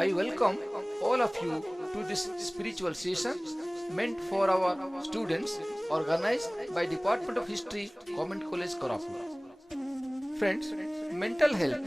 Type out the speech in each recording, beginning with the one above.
I welcome all of you to this spiritual session meant for our students organized by Department of History, Government College, Korapur. Friends, mental health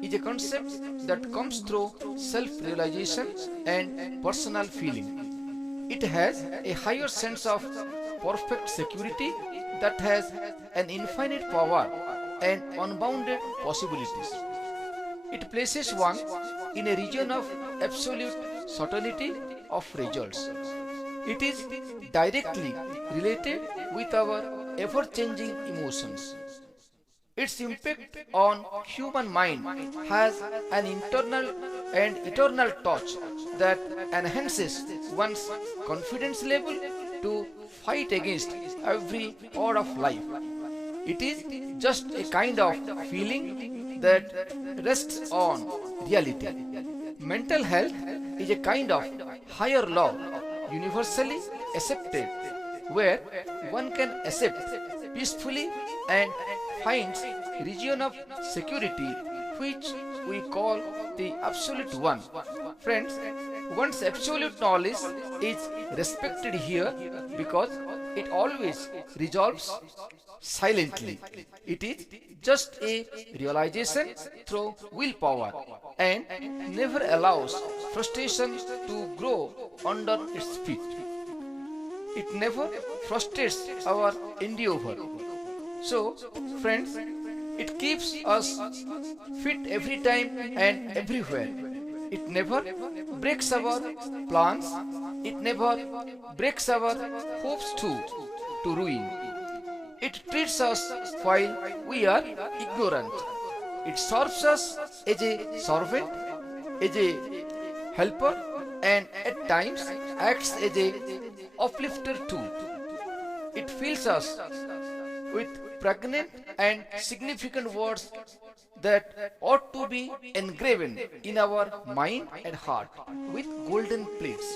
is a concept that comes through self-realization and personal feeling. It has a higher sense of perfect security that has an infinite power and unbounded possibilities. It places one in a region of absolute certainty of results. It is directly related with our ever-changing emotions. Its impact on human mind has an internal and eternal touch that enhances one's confidence level to fight against every odd of life. It is just a kind of feeling that rests on reality. Mental health is a kind of higher law universally accepted where one can accept peacefully and finds region of security which we call the absolute one. Friends, one's absolute knowledge is respected here because it always resolves silently. It is just a realization through willpower and never allows frustration to grow under its feet. It never frustrates our endeavor. So, friends, it keeps us fit every time and everywhere. It never breaks our plans. It never breaks our hopes to ruin. It treats us while we are ignorant. It serves us as a servant, as a helper, and at times acts as a uplifter too. It fills us with pregnant and significant words that ought to be engraven in our mind and heart with golden plates.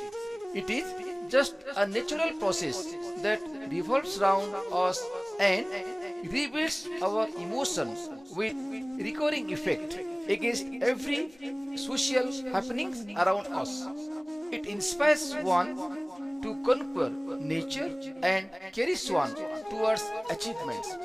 It is just a natural process that revolves around us and rebuilds our emotions with recurring effect against every social happenings around us. It inspires one to conquer nature and carries one towards achievements.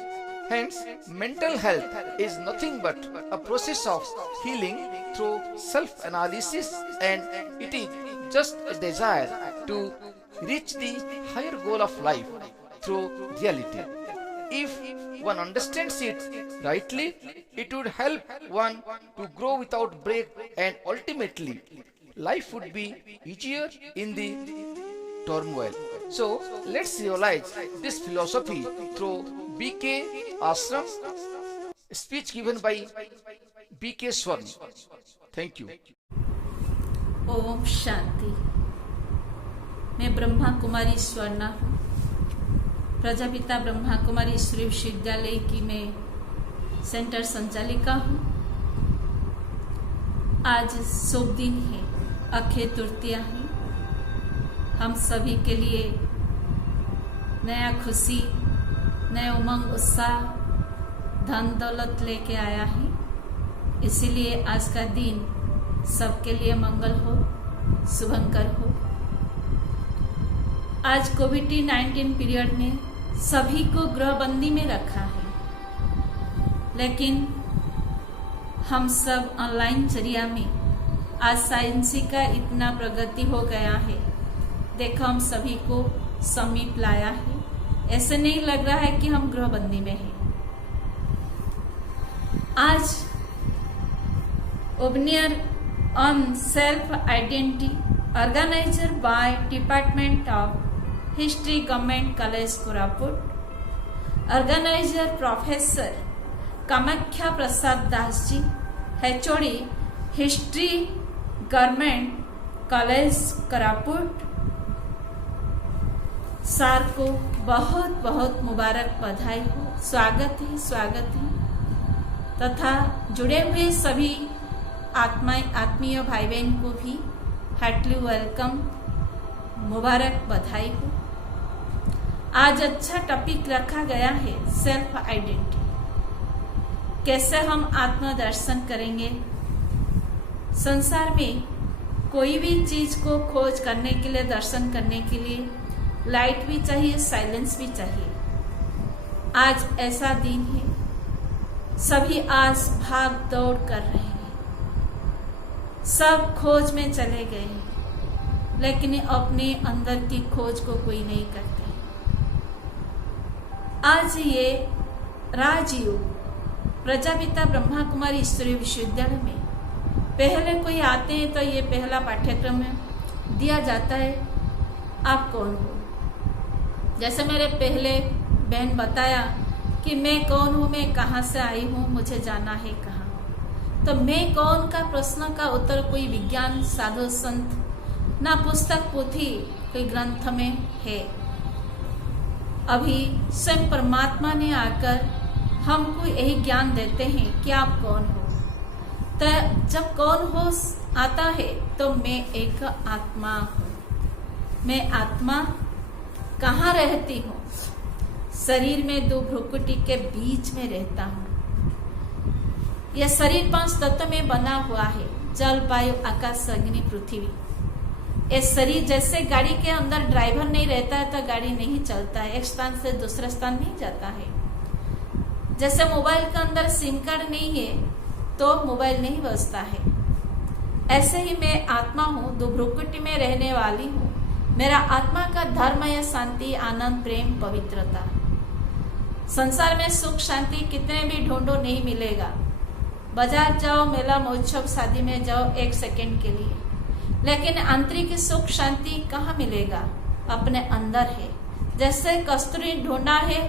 Hence, mental health is nothing but a process of healing through self-analysis, and it is just a desire to reach the higher goal of life through reality. If one understands it rightly, it would help one to grow without break, and ultimately life would be easier in the turmoil. So let's realize this philosophy through B.K. Ashram, speech given by B.K. Swarn. Thank you. Om Shanti. मैं ब्रह्मा कुमारी स्वर्णा हूँ। प्रजापिता ब्रह्मा कुमारी ईश्वरीय विश्वविद्यालय की मैं centre संचालिका हूँ। आज शुभ दिन है, अक्षय तृतीया है। हम सभी के लिए नया खुशी, नया उमंग, उत्साह, धन दौलत लेके आया है। इसीलिए आज का दिन सबके लिए मंगल हो, शुभंकर हो। आज कोविड-19 पीरियड में सभी को गृहबंदी में रखा है, लेकिन हम सब ऑनलाइन जरिया में आज साइंस का इतना प्रगति हो गया है। देखो, हम सभी को समीप लाया है। ऐसे नहीं लग रहा है कि हम गृहबंदी में हैं। आज webinar on self-identity organized by Department of History, Government College, Koraput. Organizer Professor Kamakhya Prasad Das ji, HOD History, Government College, Koraput. Sir को बहुत बहुत मुबारक बधाई हो, स्वागत है तथा जुड़े हुए सभी आत्मीय भाई बहन को भी हार्टली वेलकम, मुबारक बधाई हो। आज अच्छा टॉपिक रखा गया है सेल्फ आइडेंटिटी। कैसे हम आत्मदर्शन करेंगे। संसार में कोई भी चीज को खोज करने के लिए, दर्शन करने के लिए लाइट भी चाहिए, साइलेंस भी चाहिए। आज ऐसा दिन है, सभी आज भाग दौड़ कर रहे हैं, सब खोज में चले गए हैं, लेकिन अपने अंदर की खोज को कोई नहीं करते। आज ये राजयोग प्रजापिता ब्रह्मा कुमारी ईश्वरीय विश्वविद्यालय में पहले कोई आते हैं तो ये पहला पाठ्यक्रम में दिया जाता है, आप कौन हो। जैसे मेरे पहले बहन बताया कि मैं कौन हूँ, मैं कहाँ से आई हूँ, मुझे जाना है कहाँ। तो मैं कौन का प्रश्न का उत्तर कोई विज्ञान, साधु संत ना पुस्तक पोथी कोई ग्रंथ में है। अभी स्वयं परमात्मा ने आकर हमको यही ज्ञान देते हैं कि आप कौन हो। तो जब कौन हो आता है तो मैं एक आत्मा हूँ। मैं आत्मा कहाँ रहती हूँ? शरीर में दो भ्रुकुटी के बीच में रहता हूँ। यह शरीर 5 तत्व में बना हुआ है, जल, वायु, आकाश, अग्नि, पृथ्वी। ये शरीर जैसे गाड़ी के अंदर ड्राइवर नहीं रहता है तो गाड़ी नहीं चलता है, एक स्थान से दूसरे स्थान नहीं जाता है। जैसे मोबाइल के अंदर सिम कार्ड नहीं है तो मोबाइल नहीं बजता है, ऐसे ही मैं आत्मा हूँ, दो भ्रुकुटी में रहने वाली हूँ। मेरा आत्मा का धर्म है शांति, आनंद, प्रेम, पवित्रता। संसार में सुख शांति कितने भी ढूंढो नहीं मिलेगा। बाजार जाओ, मेला महोत्सव, शादी में जाओ 1 सेकंड के लिए, लेकिन आंतरिक सुख शांति कहाँ मिलेगा? अपने अंदर है। जैसे कस्तूरी ढूंढा है,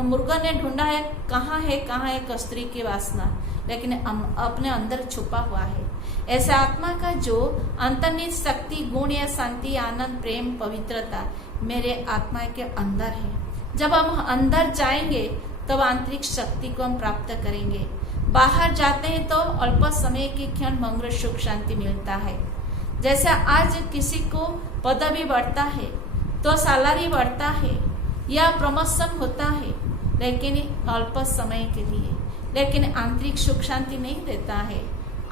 मुर्गा ने ढूंढा है, कहाँ है कस्तूरी की वासना, लेकिन अपने अंदर छुपा हुआ है। ऐसे आत्मा का जो अंतर्निहित शक्ति, गुण या शांति, आनंद, प्रेम, पवित्रता मेरे आत्मा के अंदर है। जब हम अंदर जाएंगे तब आंतरिक शक्ति को हम प्राप्त करेंगे। बाहर जाते हैं तो अल्प समय के क्षण भंग सुख शांति मिलता है। जैसे आज किसी को पदवी बढ़ता है तो सैलरी बढ़ता है या प्रमोशन होता है, लेकिन अल्प समय के लिए, लेकिन आंतरिक सुख शांति नहीं देता है।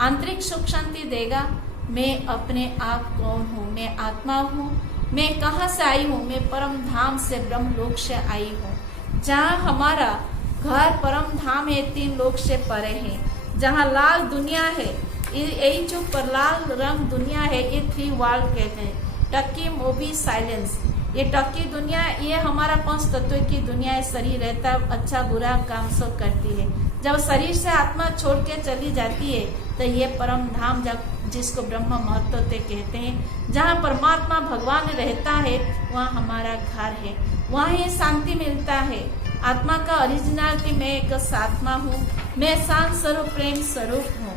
आंतरिक सुख शांति देगा मैं अपने आप कौन हूँ, मैं आत्मा हूँ, मैं कहाँ से आई हूँ, मैं परम धाम से, ब्रह्म लोक से आई हूँ। जहाँ हमारा घर परम धाम है, 3 लोक से परे है, जहाँ लाल दुनिया है, यही जो पर लाल रंग दुनिया है, ये 3 वर्ल्ड कहते हैं। टक्की, मूवी, साइलेंस। ये टक्की दुनिया, ये हमारा 5 तत्व की दुनिया है। शरीर रहता है, अच्छा बुरा काम सब करती है। जब शरीर से आत्मा छोड़ के चली जाती है तो ये परम धाम, जब जिसको ब्रह्म महत्व कहते हैं, जहाँ परमात्मा भगवान रहता है, वहाँ हमारा घर है, वहाँ ही शांति मिलता है। आत्मा का ओरिजिनलिटी, मैं एक आत्मा हूँ, मैं शांत स्वरूप, प्रेम स्वरूप हूँ।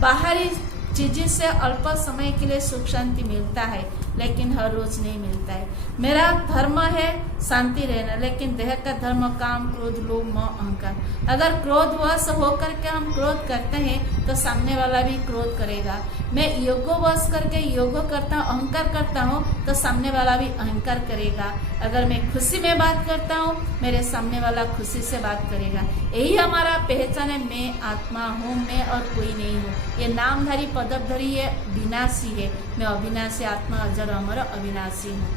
बाहरी चीजों से अल्प समय के लिए सुख शांति मिलता है, लेकिन हर रोज नहीं मिलता है। मेरा धर्म है शांति रहना, लेकिन देह का धर्म काम, क्रोध, लोभ, मोह, अहंकार। अगर क्रोधवश होकर के हम क्रोध करते हैं तो सामने वाला भी क्रोध करेगा। मैं योगवश करके योग करता हूँ, अहंकार करता हूँ, तो सामने वाला भी अहंकार करेगा। अगर मैं खुशी में बात करता हूँ, मेरे सामने वाला खुशी से बात करेगा। यही हमारा पहचान है, मैं आत्मा हूँ, मैं और कोई नहीं हूँ। ये नामधारी पदधारी है, विनाशी है, मैं अविनाशी आत्मा, अजर अमर अविनाशी हूँ।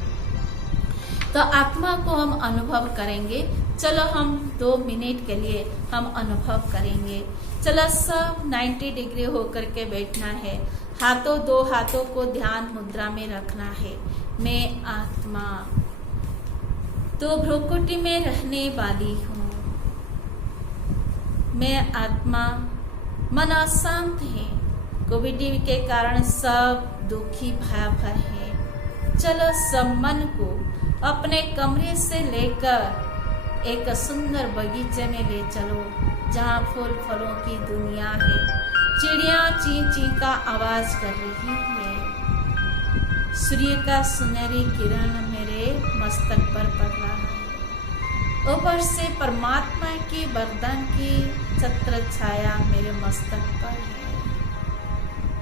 तो आत्मा को हम अनुभव करेंगे। चलो हम 2 मिनट के लिए हम अनुभव करेंगे। चलो सब 90 डिग्री होकर के बैठना है, हाथों 2 हाथों को ध्यान मुद्रा में रखना है। मैं आत्मा 2 भ्रुकुटी में रहने वाली हूँ। मैं आत्मा। मन अशांत है, कोविड के कारण सब दुखी भयावह है। चलो सब मन को अपने कमरे से लेकर एक सुंदर बगीचे में ले चलो, जहाँ फूल फलों की दुनिया है, चिड़िया ची ची का आवाज कर रही है, सूर्य का सुनहरी किरण मेरे मस्तक पर पड़ रहा है, ऊपर से परमात्मा की वरदान की छत्र छाया मेरे मस्तक पर है।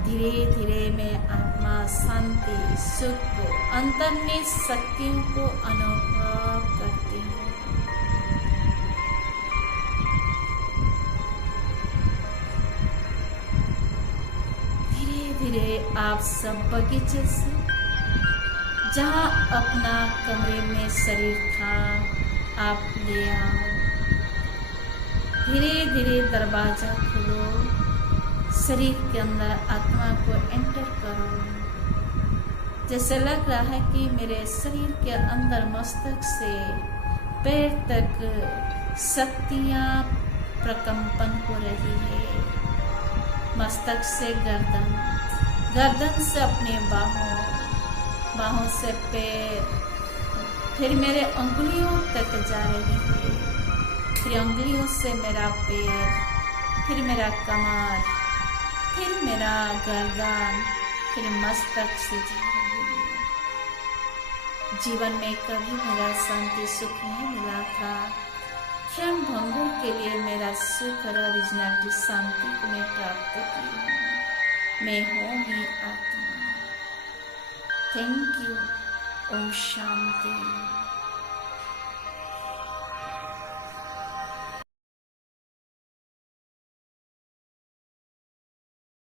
धीरे धीरे मैं आत्मा शांति, सुख, अंतर्निहित शक्तियों को अनुभव करती हूँ। धीरे धीरे थे आप सब बगीचे से, जहाँ अपना कमरे में शरीर था आप ले आओ। धीरे धीरे दरवाजा खोलो, शरीर के अंदर आत्मा को एंटर करो। जैसे लग रहा है कि मेरे शरीर के अंदर मस्तक से पैर तक शक्तियाँ प्रकंपन हो रही है। मस्तक से गर्दन, गर्दन से अपने बाहों, बाहों से पैर, फिर मेरे अंगुलियों तक जा रही है, फिर अंगुलियों से मेरा पैर, फिर मेरा कमर, फिर मेरा गर्दन, फिर मस्तक से जा रही है। जीवन में कभी मेरा शांति सुख नहीं मिला था। क्षण भंगुर के लिए मेरा सुख और ओरिजिनलिटी शांति को मैं प्राप्त की हूँ। मैं हूँ ही आत्मा। Thank you. ओम शांति।